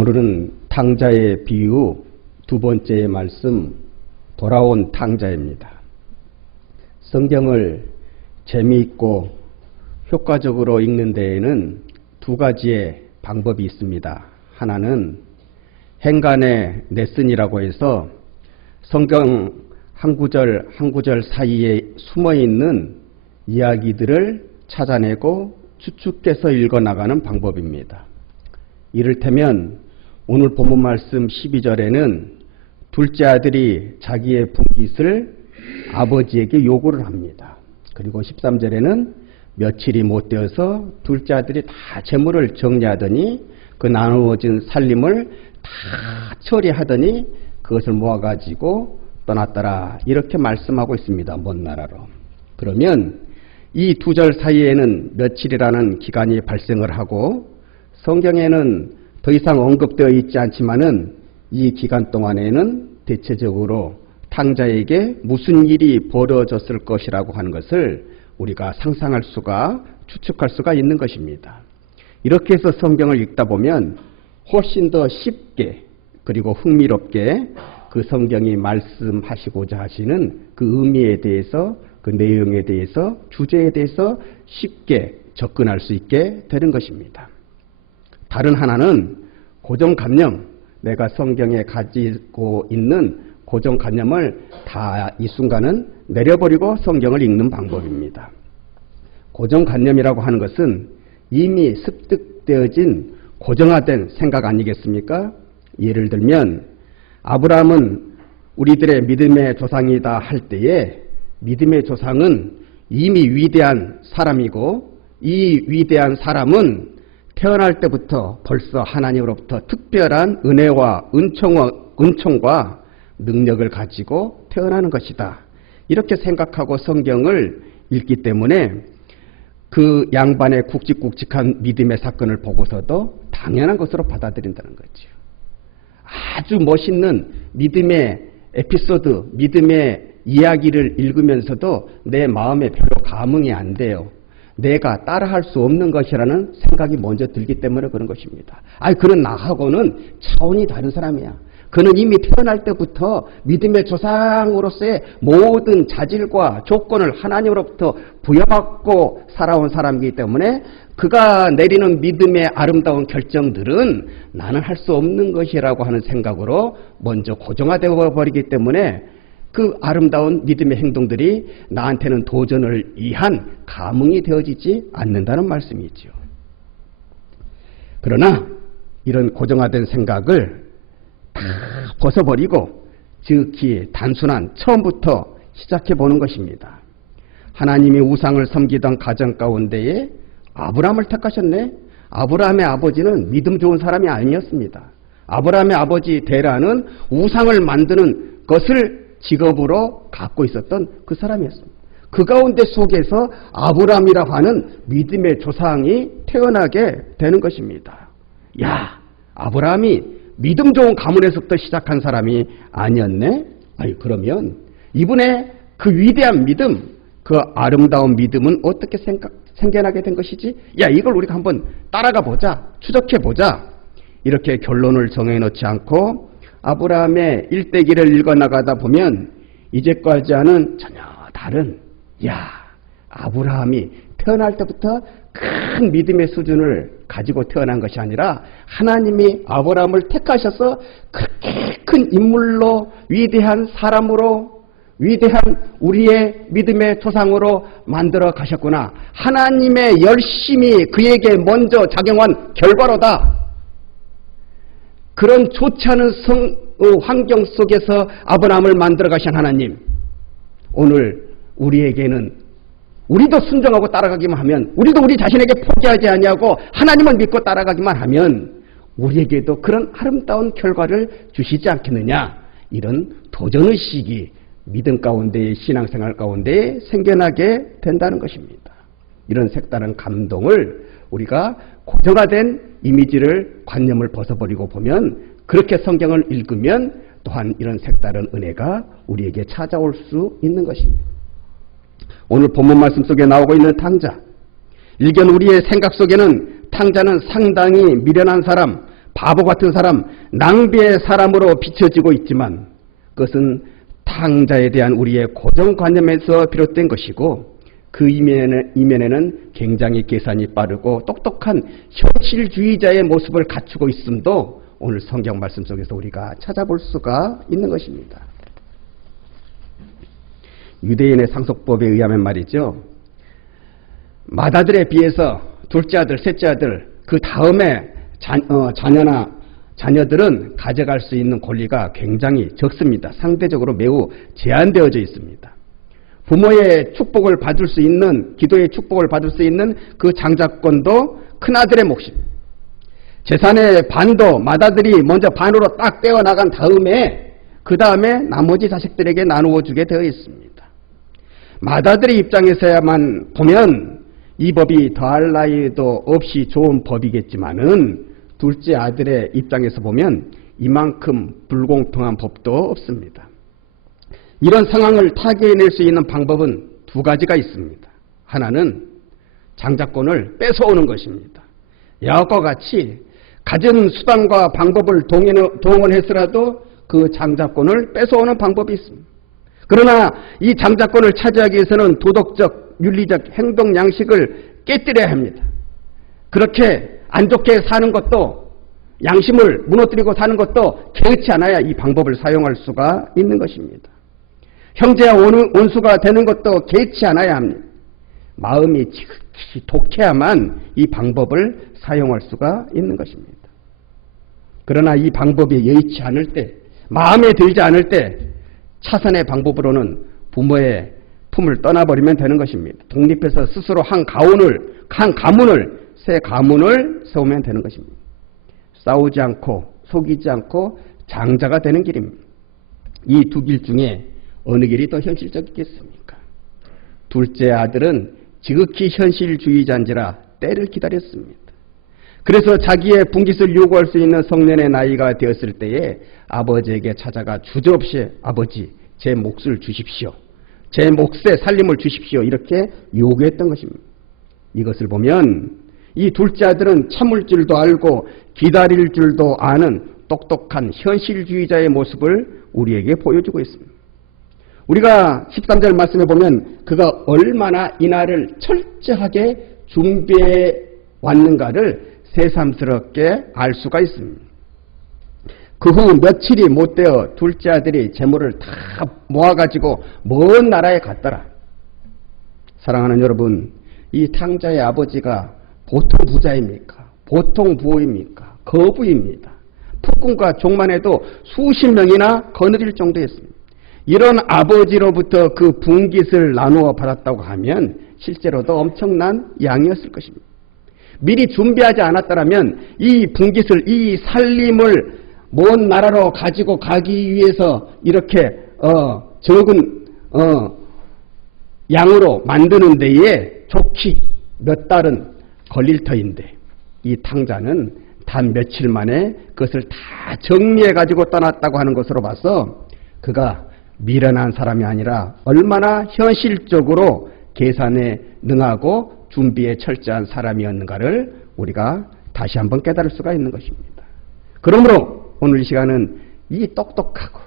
오늘은 탕자의 비유 두 번째 말씀, 돌아온 탕자입니다. 성경을 재미있고 효과적으로 읽는 데에는 두 가지의 방법이 있습니다. 하나는 행간의 레슨이라고 해서 성경 한 구절 한 구절 사이에 숨어있는 이야기들을 찾아내고 추측해서 읽어나가는 방법입니다. 이를테면 오늘 본문 말씀 12절에는 둘째 아들이 자기의 분깃을 아버지에게 요구를 합니다. 그리고 13절에는 며칠이 못 되어서 둘째 아들이 다 재물을 정리하더니 그 나누어진 살림을 다 처리하더니 그것을 모아가지고 떠났더라. 이렇게 말씀하고 있습니다. 먼 나라로. 그러면 이 두 절 사이에는 며칠이라는 기간이 발생을 하고 성경에는 더 이상 언급되어 있지 않지만은 이 기간 동안에는 대체적으로 탕자에게 무슨 일이 벌어졌을 것이라고 하는 것을 우리가 상상할 수가, 추측할 수가 있는 것입니다. 이렇게 해서 성경을 읽다 보면 훨씬 더 쉽게 그리고 흥미롭게 그 성경이 말씀하시고자 하시는 그 의미에 대해서, 그 내용에 대해서, 주제에 대해서 쉽게 접근할 수 있게 되는 것입니다. 다른 하나는 고정관념, 내가 성경에 가지고 있는 고정관념을 다 이 순간은 내려버리고 성경을 읽는 방법입니다. 고정관념이라고 하는 것은 이미 습득되어진 고정화된 생각 아니겠습니까? 예를 들면 아브라함은 우리들의 믿음의 조상이다 할 때에 믿음의 조상은 이미 위대한 사람이고 이 위대한 사람은 태어날 때부터 벌써 하나님으로부터 특별한 은혜와 은총과 능력을 가지고 태어나는 것이다. 이렇게 생각하고 성경을 읽기 때문에 그 양반의 굵직굵직한 믿음의 사건을 보고서도 당연한 것으로 받아들인다는 거죠. 아주 멋있는 믿음의 에피소드, 믿음의 이야기를 읽으면서도 내 마음에 별로 감흥이 안 돼요. 내가 따라할 수 없는 것이라는 생각이 먼저 들기 때문에 그런 것입니다. 그는 나하고는 차원이 다른 사람이야. 그는 이미 태어날 때부터 믿음의 조상으로서의 모든 자질과 조건을 하나님으로부터 부여받고 살아온 사람이기 때문에 그가 내리는 믿음의 아름다운 결정들은 나는 할 수 없는 것이라고 하는 생각으로 먼저 고정화되어 버리기 때문에 그 아름다운 믿음의 행동들이 나한테는 도전을 위한 감흥이 되어지지 않는다는 말씀이죠. 그러나 이런 고정화된 생각을 다 벗어버리고 지극히 단순한 처음부터 시작해보는 것입니다. 하나님이 우상을 섬기던 가정 가운데에 아브라함을 택하셨네. 아브라함의 아버지는 믿음 좋은 사람이 아니었습니다. 아브라함의 아버지 데라는 우상을 만드는 것을 직업으로 갖고 있었던 그 사람이었습니다. 그 가운데 속에서 아브라함이라고 하는 믿음의 조상이 태어나게 되는 것입니다. 아브라함이 믿음 좋은 가문에서부터 시작한 사람이 아니었네? 그러면 이분의 그 위대한 믿음, 그 아름다운 믿음은 어떻게 생겨나게 된 것이지? 이걸 우리가 한번 따라가 보자, 추적해 보자. 이렇게 결론을 정해놓지 않고 아브라함의 일대기를 읽어나가다 보면 이제까지와는 전혀 다른, 아브라함이 태어날 때부터 큰 믿음의 수준을 가지고 태어난 것이 아니라 하나님이 아브라함을 택하셔서 그렇게 큰 인물로, 위대한 사람으로, 위대한 우리의 믿음의 조상으로 만들어 가셨구나. 하나님의 열심이 그에게 먼저 작용한 결과로다. 그런 좋지 않은 환경 속에서 아브라함을 만들어 가신 하나님, 오늘 우리에게는 우리도 순종하고 따라가기만 하면, 우리도 우리 자신에게 포기하지 아니하고 하나님을 믿고 따라가기만 하면 우리에게도 그런 아름다운 결과를 주시지 않겠느냐. 이런 도전의식이 믿음 가운데, 신앙생활 가운데 생겨나게 된다는 것입니다. 이런 색다른 감동을 우리가 고정화된 이미지를, 관념을 벗어버리고 보면, 그렇게 성경을 읽으면 또한 이런 색다른 은혜가 우리에게 찾아올 수 있는 것입니다. 오늘 본문 말씀 속에 나오고 있는 탕자, 일견 우리의 생각 속에는 탕자는 상당히 미련한 사람, 바보 같은 사람, 낭비의 사람으로 비춰지고 있지만 그것은 탕자에 대한 우리의 고정관념에서 비롯된 것이고 그 이면에는 굉장히 계산이 빠르고 똑똑한 현실주의자의 모습을 갖추고 있음도 오늘 성경 말씀 속에서 우리가 찾아볼 수가 있는 것입니다. 유대인의 상속법에 의하면 말이죠. 맏아들에 비해서 둘째 아들, 셋째 아들, 그 다음에 자녀들은 가져갈 수 있는 권리가 굉장히 적습니다. 상대적으로 매우 제한되어져 있습니다. 부모의 축복을 받을 수 있는, 기도의 축복을 받을 수 있는 그 장자권도 큰아들의 몫입니다. 재산의 반도 맏아들이 먼저 반으로 딱 떼어나간 다음에 그 다음에 나머지 자식들에게 나누어 주게 되어 있습니다. 맏아들의 입장에서야만 보면 이 법이 더할 나위도 없이 좋은 법이겠지만은 둘째 아들의 입장에서 보면 이만큼 불공평한 법도 없습니다. 이런 상황을 타개해낼 수 있는 방법은 두 가지가 있습니다. 하나는 장자권을 뺏어오는 것입니다. 야곱과 같이 가진 수단과 방법을 동원해서라도 그 장자권을 뺏어오는 방법이 있습니다. 그러나 이 장자권을 차지하기 위해서는 도덕적, 윤리적 행동 양식을 깨뜨려야 합니다. 그렇게 안 좋게 사는 것도, 양심을 무너뜨리고 사는 것도 개의치 않아야 이 방법을 사용할 수가 있는 것입니다. 형제와 원수가 되는 것도 개의치 않아야 합니다. 마음이 지극히 독해야만 이 방법을 사용할 수가 있는 것입니다. 그러나 이 방법이 여의치 않을 때, 마음에 들지 않을 때 차선의 방법으로는 부모의 품을 떠나버리면 되는 것입니다. 독립해서 스스로 한 가문을, 새 가문을 세우면 되는 것입니다. 싸우지 않고 속이지 않고 장자가 되는 길입니다. 이 두 길 중에 어느 길이 더 현실적이겠습니까? 둘째 아들은 지극히 현실주의자인지라 때를 기다렸습니다. 그래서 자기의 분깃을 요구할 수 있는 성년의 나이가 되었을 때에 아버지에게 찾아가 주저없이 아버지 제 몫을 주십시오. 제 몫의 살림을 주십시오. 이렇게 요구했던 것입니다. 이것을 보면 이 둘째 아들은 참을 줄도 알고 기다릴 줄도 아는 똑똑한 현실주의자의 모습을 우리에게 보여주고 있습니다. 우리가 13절 말씀에 보면 그가 얼마나 이 날을 철저하게 준비해 왔는가를 새삼스럽게 알 수가 있습니다. 그 후 며칠이 못 되어 둘째 아들이 재물을 다 모아가지고 먼 나라에 갔더라. 사랑하는 여러분, 이 탕자의 아버지가 보통 부자입니까? 보통 부호입니까? 거부입니다. 폭군과 종만 해도 수십 명이나 거느릴 정도였습니다. 이런 아버지로부터 그 분깃을 나누어 받았다고 하면 실제로도 엄청난 양이었을 것입니다. 미리 준비하지 않았더라면 이 분깃을, 이 살림을 먼 나라로 가지고 가기 위해서 이렇게 적은 양으로 만드는 데에 좋게 몇 달은 걸릴 터인데 이 탕자는 단 며칠 만에 그것을 다 정리해 가지고 떠났다고 하는 것으로 봐서 그가 미련한 사람이 아니라 얼마나 현실적으로 계산에 능하고 준비에 철저한 사람이었는가를 우리가 다시 한번 깨달을 수가 있는 것입니다. 그러므로 오늘 이 시간은 이 똑똑하고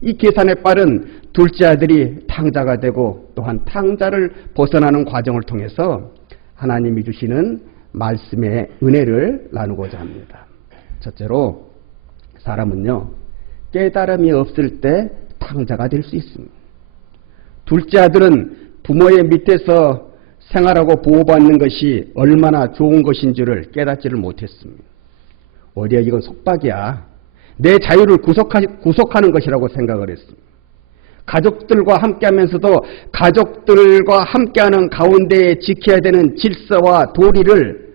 이 계산에 빠른 둘째 아들이 탕자가 되고 또한 탕자를 벗어나는 과정을 통해서 하나님이 주시는 말씀의 은혜를 나누고자 합니다. 첫째로 사람은요 깨달음이 없을 때 탕자가 될 수 있습니다. 둘째 아들은 부모의 밑에서 생활하고 보호받는 것이 얼마나 좋은 것인 줄을 깨닫지를 못했습니다. 오히려 이건 속박이야. 내 자유를 구속하는 것이라고 생각을 했습니다. 가족들과 함께하면서도 가족들과 함께하는 가운데에 지켜야 되는 질서와 도리를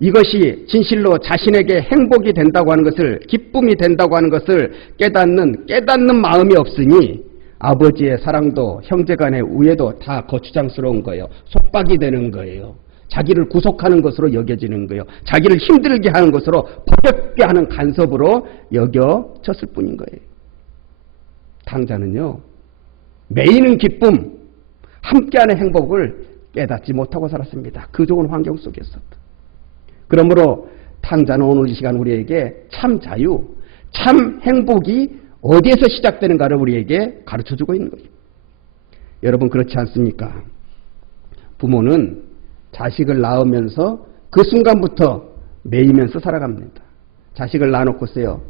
이것이 진실로 자신에게 행복이 된다고 하는 것을, 기쁨이 된다고 하는 것을 깨닫는 마음이 없으니 아버지의 사랑도 형제간의 우애도 다 거추장스러운 거예요. 속박이 되는 거예요. 자기를 구속하는 것으로 여겨지는 거예요. 자기를 힘들게 하는 것으로, 버겁게 하는 간섭으로 여겨졌을 뿐인 거예요. 탕자는요 매이는 기쁨, 함께하는 행복을 깨닫지 못하고 살았습니다. 그 좋은 환경 속에서도. 그러므로 탕자는 오늘 이 시간 우리에게 참 자유, 참 행복이 어디에서 시작되는가를 우리에게 가르쳐주고 있는 거죠. 여러분 그렇지 않습니까? 부모는 자식을 낳으면서 그 순간부터 매이면서 살아갑니다. 자식을 낳아놓고서요.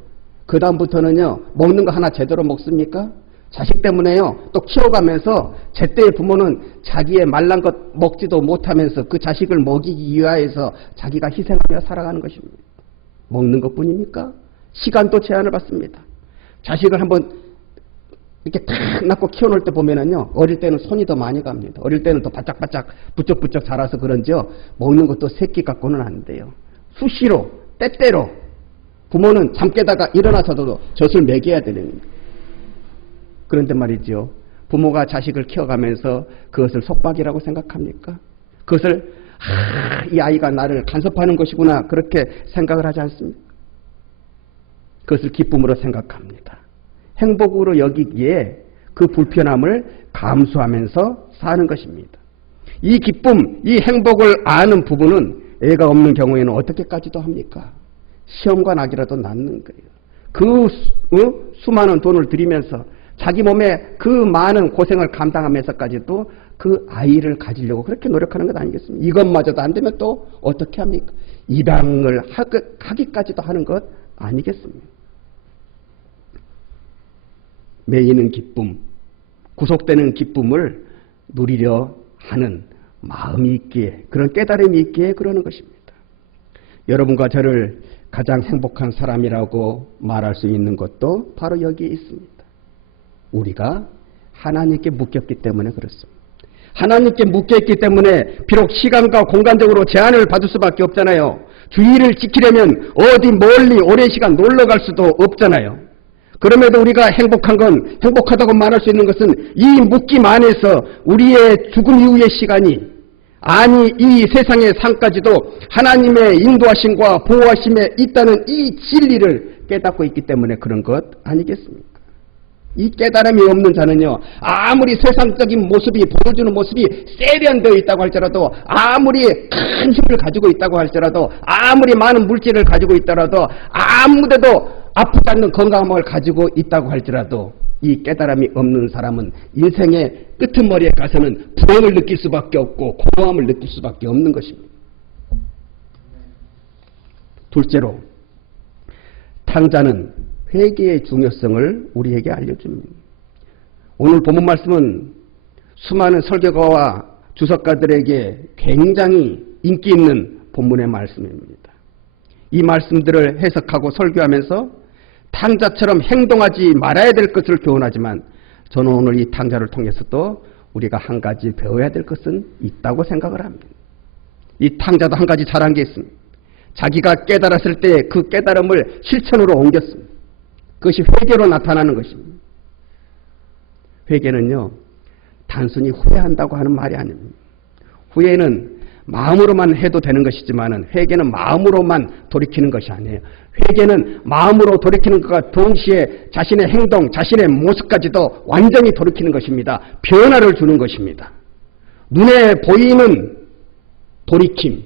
그 다음부터는요. 먹는 거 하나 제대로 먹습니까? 자식 때문에요. 또 키워가면서 제때의 부모는 자기의 말란 것 먹지도 못하면서 그 자식을 먹이기 위하여서 자기가 희생하며 살아가는 것입니다. 먹는 것뿐입니까? 시간도 제한을 받습니다. 자식을 한번 이렇게 탁 낳고 키워놓을 때 보면은요. 어릴 때는 손이 더 많이 갑니다. 어릴 때는 더 바짝바짝 부쩍부쩍 자라서 그런지요. 먹는 것도 새끼 갖고는 안 돼요. 수시로 때때로 부모는 잠 깨다가 일어나서도 젖을 먹여야 되는 거예요. 그런데 말이죠. 부모가 자식을 키워가면서 그것을 속박이라고 생각합니까? 그것을 이 아이가 나를 간섭하는 것이구나 그렇게 생각을 하지 않습니까? 그것을 기쁨으로 생각합니다. 행복으로 여기기에 그 불편함을 감수하면서 사는 것입니다. 이 기쁨, 이 행복을 아는 부부는 애가 없는 경우에는 어떻게까지도 합니까? 시험관 아기라도 낳는 거예요. 그 수많은 돈을 들이면서 자기 몸에 그 많은 고생을 감당하면서까지도 그 아이를 가지려고 그렇게 노력하는 것 아니겠습니까? 이것마저도 안 되면 또 어떻게 합니까? 입양을 하기까지도 하는 것 아니겠습니까? 매이는 기쁨, 구속되는 기쁨을 누리려 하는 마음이 있기에, 그런 깨달음이 있기에 그러는 것입니다. 여러분과 저를 가장 행복한 사람이라고 말할 수 있는 것도 바로 여기에 있습니다. 우리가 하나님께 묶였기 때문에 그렇습니다. 하나님께 묶여있기 때문에 비록 시간과 공간적으로 제한을 받을 수밖에 없잖아요. 주의를 지키려면 어디 멀리 오랜 시간 놀러 갈 수도 없잖아요. 그럼에도 우리가 행복한 건, 행복하다고 말할 수 있는 것은 이 묶임 안에서 우리의 죽음 이후의 시간이, 아니 이 세상의 삶까지도 하나님의 인도하심과 보호하심에 있다는 이 진리를 깨닫고 있기 때문에 그런 것 아니겠습니까? 이 깨달음이 없는 자는요, 아무리 세상적인 모습이, 보여주는 모습이 세련되어 있다고 할지라도, 아무리 큰 힘을 가지고 있다고 할지라도, 아무리 많은 물질을 가지고 있더라도, 아무데도 아프지 않는 건강함을 가지고 있다고 할지라도, 이 깨달음이 없는 사람은 인생의 끄트머리에 가서는 불행을 느낄 수밖에 없고 공허함을 느낄 수밖에 없는 것입니다. 둘째로, 탕자는 회개의 중요성을 우리에게 알려줍니다. 오늘 본문 말씀은 수많은 설교가와 주석가들에게 굉장히 인기 있는 본문의 말씀입니다. 이 말씀들을 해석하고 설교하면서 탕자처럼 행동하지 말아야 될 것을 교훈하지만 저는 오늘 이 탕자를 통해서도 우리가 한 가지 배워야 될 것은 있다고 생각을 합니다. 이 탕자도 한 가지 잘한 게 있습니다. 자기가 깨달았을 때 그 깨달음을 실천으로 옮겼습니다. 그것이 회개로 나타나는 것입니다. 회개는요, 단순히 후회한다고 하는 말이 아닙니다. 후회는 마음으로만 해도 되는 것이지만 회개는 마음으로만 돌이키는 것이 아니에요. 회개는 마음으로 돌이키는 것과 동시에 자신의 행동, 자신의 모습까지도 완전히 돌이키는 것입니다. 변화를 주는 것입니다. 눈에 보이는 돌이킴,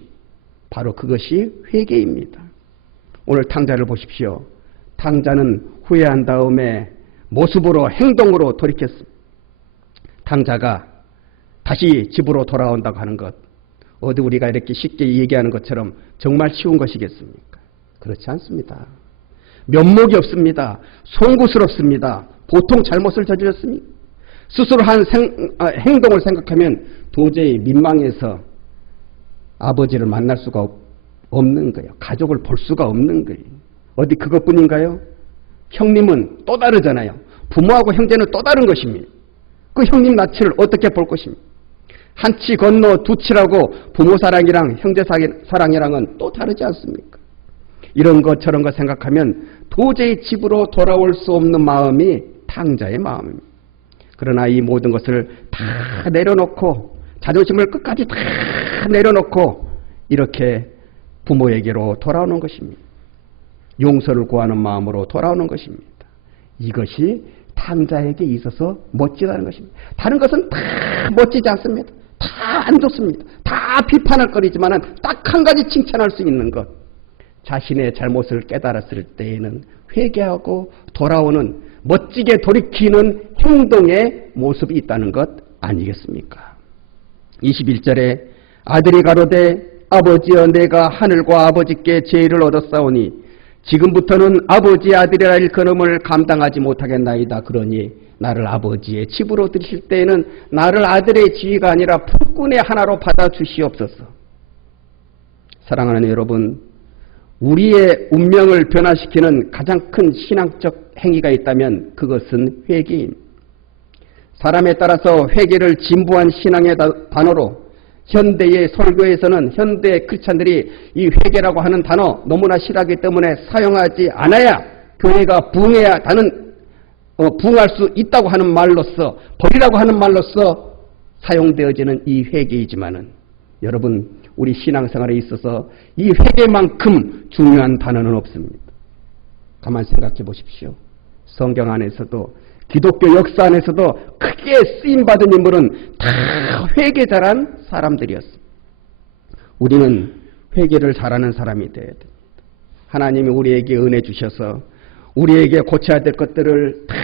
바로 그것이 회개입니다. 오늘 탕자를 보십시오. 탕자는 후회한 다음에 모습으로, 행동으로 돌이켰습니다. 탕자가 다시 집으로 돌아온다고 하는 것, 어디 우리가 이렇게 쉽게 얘기하는 것처럼 정말 쉬운 것이겠습니까? 그렇지 않습니다. 면목이 없습니다. 송구스럽습니다. 보통 잘못을 저질렀습니다. 스스로 한 행동을 생각하면 도저히 민망해서 아버지를 만날 수가 없는 거예요. 가족을 볼 수가 없는 거예요. 어디 그것뿐인가요? 형님은 또 다르잖아요. 부모하고 형제는 또 다른 것입니다. 그 형님 낯을 어떻게 볼 것입니까? 한 치 건너 두 치라고 부모 사랑이랑 형제 사랑이랑은 또 다르지 않습니까? 이런 것 저런 것 생각하면 도저히 집으로 돌아올 수 없는 마음이 탕자의 마음입니다. 그러나 이 모든 것을 다 내려놓고, 자존심을 끝까지 다 내려놓고 이렇게 부모에게로 돌아오는 것입니다. 용서를 구하는 마음으로 돌아오는 것입니다. 이것이 탕자에게 있어서 멋지다는 것입니다. 다른 것은 다 멋지지 않습니다. 다 안 좋습니다. 다 비판할 거리지만 딱 한 가지 칭찬할 수 있는 것, 자신의 잘못을 깨달았을 때에는 회개하고 돌아오는 멋지게 돌이키는 행동의 모습이 있다는 것 아니겠습니까? 21절에 아들이 가로되 아버지여 내가 하늘과 아버지께 제의를 얻었사오니 지금부터는 아버지의 아들이라 일컬음을 감당하지 못하겠나이다. 그러니 나를 아버지의 집으로 들이실 때에는 나를 아들의 지위가 아니라 품꾼의 하나로 받아주시옵소서. 사랑하는 여러분, 우리의 운명을 변화시키는 가장 큰 신앙적 행위가 있다면 그것은 회개입니다. 사람에 따라서 회개를 진부한 신앙의 단어로 현대의 설교에서는 현대 크리스찬들이 이 회개라고 하는 단어 너무나 싫어하기 때문에 사용하지 않아야 교회가 부흥할 수 있다고 하는 말로서, 버리라고 하는 말로서 사용되어지는 이 회개이지만은 여러분, 우리 신앙생활에 있어서 이 회개만큼 중요한 단어는 없습니다. 가만 생각해 보십시오. 성경 안에서도 기독교 역사 안에서도 크게 쓰임받은 인물은 다 회개 잘한 사람들이었습니다. 우리는 회개를 잘하는 사람이 되어야 됩니다. 하나님이 우리에게 은혜 주셔서 우리에게 고쳐야 될 것들을 다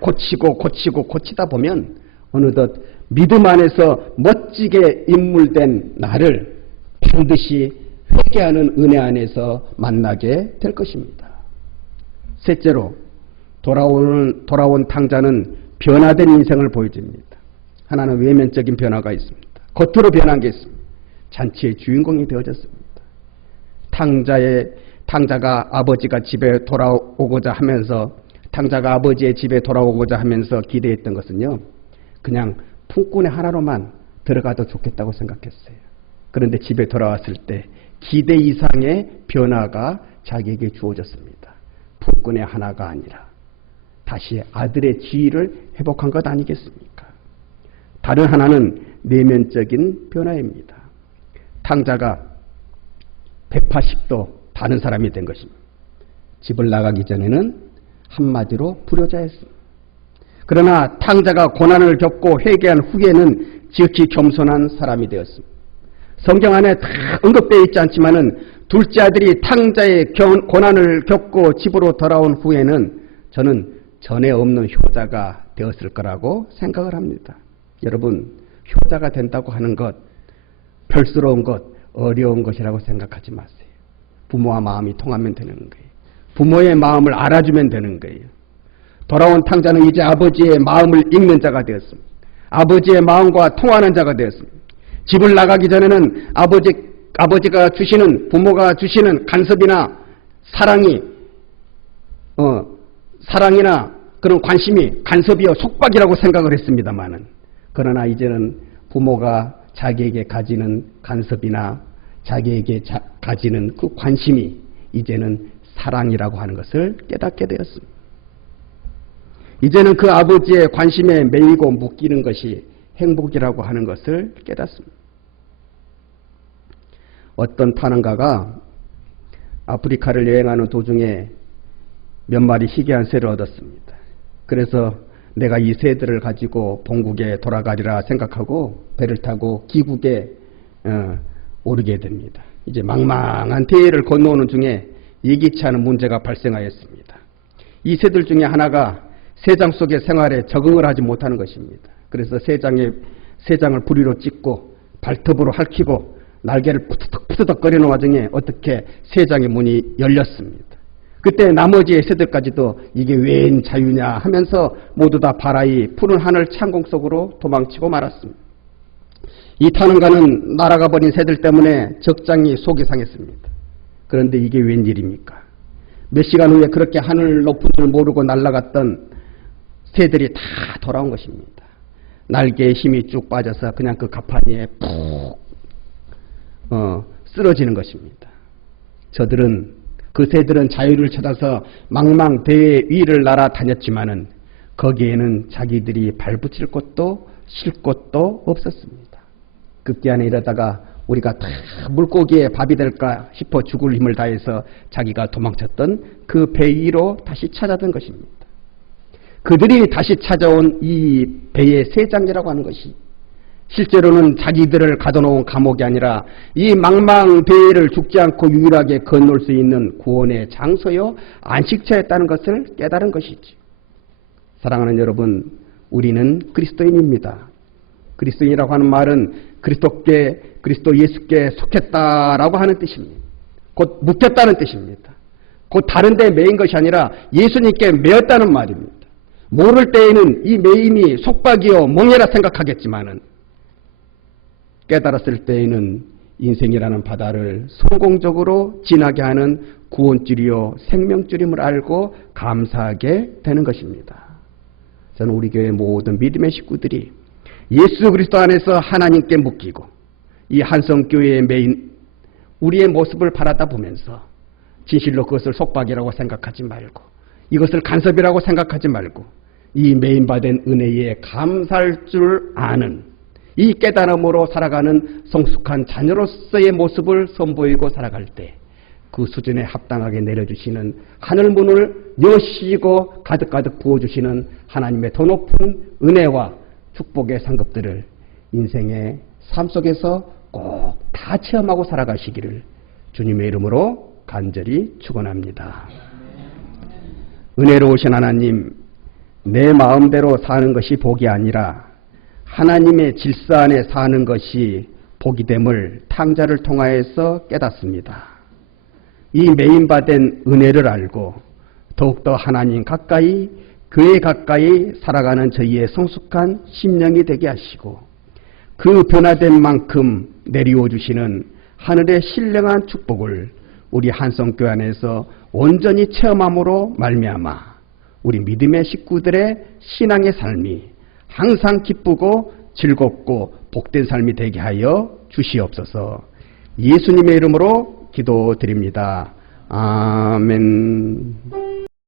고치다 보면 어느덧 믿음 안에서 멋지게 인물된 나를 반드시 회개하는 은혜 안에서 만나게 될 것입니다. 셋째로 돌아온 탕자는 변화된 인생을 보여줍니다. 하나는 외면적인 변화가 있습니다. 겉으로 변한 게 있습니다. 잔치의 주인공이 되어졌습니다. 탕자가 아버지가 집에 돌아오고자 하면서 아버지의 집에 돌아오고자 하면서 기대했던 것은요, 그냥 품꾼의 하나로만 들어가도 좋겠다고 생각했어요. 그런데 집에 돌아왔을 때 기대 이상의 변화가 자기에게 주어졌습니다. 품꾼의 하나가 아니라 다시 아들의 지위를 회복한 것 아니겠습니까? 다른 하나는 내면적인 변화입니다. 탕자가 180도 다른 사람이 된 것입니다. 집을 나가기 전에는 한마디로 불효자였습니다. 그러나 탕자가 고난을 겪고 회개한 후에는 지극히 겸손한 사람이 되었습니다. 성경 안에 다 언급되어 있지 않지만은 둘째 아들이 탕자의 고난을 겪고 집으로 돌아온 후에는 저는 전에 없는 효자가 되었을 거라고 생각을 합니다. 여러분, 효자가 된다고 하는 것, 별스러운 것, 어려운 것이라고 생각하지 마세요. 부모와 마음이 통하면 되는 거예요. 부모의 마음을 알아주면 되는 거예요. 돌아온 탕자는 이제 아버지의 마음을 읽는 자가 되었습니다. 아버지의 마음과 통하는 자가 되었습니다. 집을 나가기 전에는 아버지가 주시는, 부모가 주시는 간섭이나 사랑이나 그런 관심이 간섭이요 속박이라고 생각을 했습니다마는, 그러나 이제는 부모가 자기에게 가지는 간섭이나 자기에게 가지는 그 관심이 이제는 사랑이라고 하는 것을 깨닫게 되었습니다. 이제는 그 아버지의 관심에 매이고 묶이는 것이 행복이라고 하는 것을 깨닫습니다. 어떤 탐험가가 아프리카를 여행하는 도중에 몇 마리 희귀한 새를 얻었습니다. 그래서 내가 이 새들을 가지고 본국에 돌아가리라 생각하고 배를 타고 기국에 오르게 됩니다. 이제 망망한 대해를 건너오는 중에 예기치 않은 문제가 발생하였습니다. 이 새들 중에 하나가 새장 속의 생활에 적응을 하지 못하는 것입니다. 그래서 새장을 부리로 찢고 발톱으로 핥히고 날개를 푸드덕 거리는 와중에 어떻게 새장의 문이 열렸습니다. 그때 나머지 새들까지도 이게 웬 자유냐 하면서 모두 다 바라이 푸른 하늘 창공 속으로 도망치고 말았습니다. 이 탐험가는 날아가 버린 새들 때문에 적장이 속이 상했습니다. 그런데 이게 웬일입니까? 몇 시간 후에 그렇게 하늘 높은 줄 모르고 날아갔던 새들이 다 돌아온 것입니다. 날개에 힘이 쭉 빠져서 그냥 그 가판위에 푹 쓰러지는 것입니다. 그 새들은 자유를 찾아서 망망대해 위를 날아다녔지만은 거기에는 자기들이 발붙일 곳도 쉴 곳도 없었습니다. 급기야는 이러다가 우리가 다 물고기의 밥이 될까 싶어 죽을 힘을 다해서 자기가 도망쳤던 그 배 위로 다시 찾아든 것입니다. 그들이 다시 찾아온 이 배의 새장이라고 하는 것이 실제로는 자기들을 가둬놓은 감옥이 아니라 이 망망대해를 죽지 않고 유일하게 건널 수 있는 구원의 장소요 안식처였다는 것을 깨달은 것이지. 사랑하는 여러분, 우리는 그리스도인입니다. 그리스도인이라고 하는 말은 그리스도 예수께 속했다라고 하는 뜻입니다. 곧 묶였다는 뜻입니다. 곧 다른 데 매인 것이 아니라 예수님께 매였다는 말입니다. 모를 때에는 이 매임이 속박이요 몽해라 생각하겠지만은 깨달았을 때에는 인생이라는 바다를 성공적으로 지나게 하는 구원줄이요 생명줄임을 알고 감사하게 되는 것입니다. 저는 우리 교회 모든 믿음의 식구들이 예수 그리스도 안에서 하나님께 묶이고 이 한성교회의 메인 우리의 모습을 바라다 보면서 진실로 그것을 속박이라고 생각하지 말고 이것을 간섭이라고 생각하지 말고 이 메인받은 은혜에 감사할 줄 아는 이 깨달음으로 살아가는 성숙한 자녀로서의 모습을 선보이고 살아갈 때 그 수준에 합당하게 내려주시는 하늘문을 여시고 가득가득 부어주시는 하나님의 더 높은 은혜와 축복의 상급들을 인생의 삶 속에서 꼭 다 체험하고 살아가시기를 주님의 이름으로 간절히 축원합니다. 은혜로우신 하나님, 내 마음대로 사는 것이 복이 아니라 하나님의 질서 안에 사는 것이 복이 됨을 탕자를 통하여서 깨닫습니다. 이 메인받은 은혜를 알고 더욱더 하나님 가까이 교회 가까이 살아가는 저희의 성숙한 심령이 되게 하시고 그 변화된 만큼 내리워 주시는 하늘의 신령한 축복을 우리 한성교회 안에서 온전히 체험함으로 말미암아 우리 믿음의 식구들의 신앙의 삶이 항상 기쁘고 즐겁고 복된 삶이 되게 하여 주시옵소서. 예수님의 이름으로 기도드립니다. 아멘.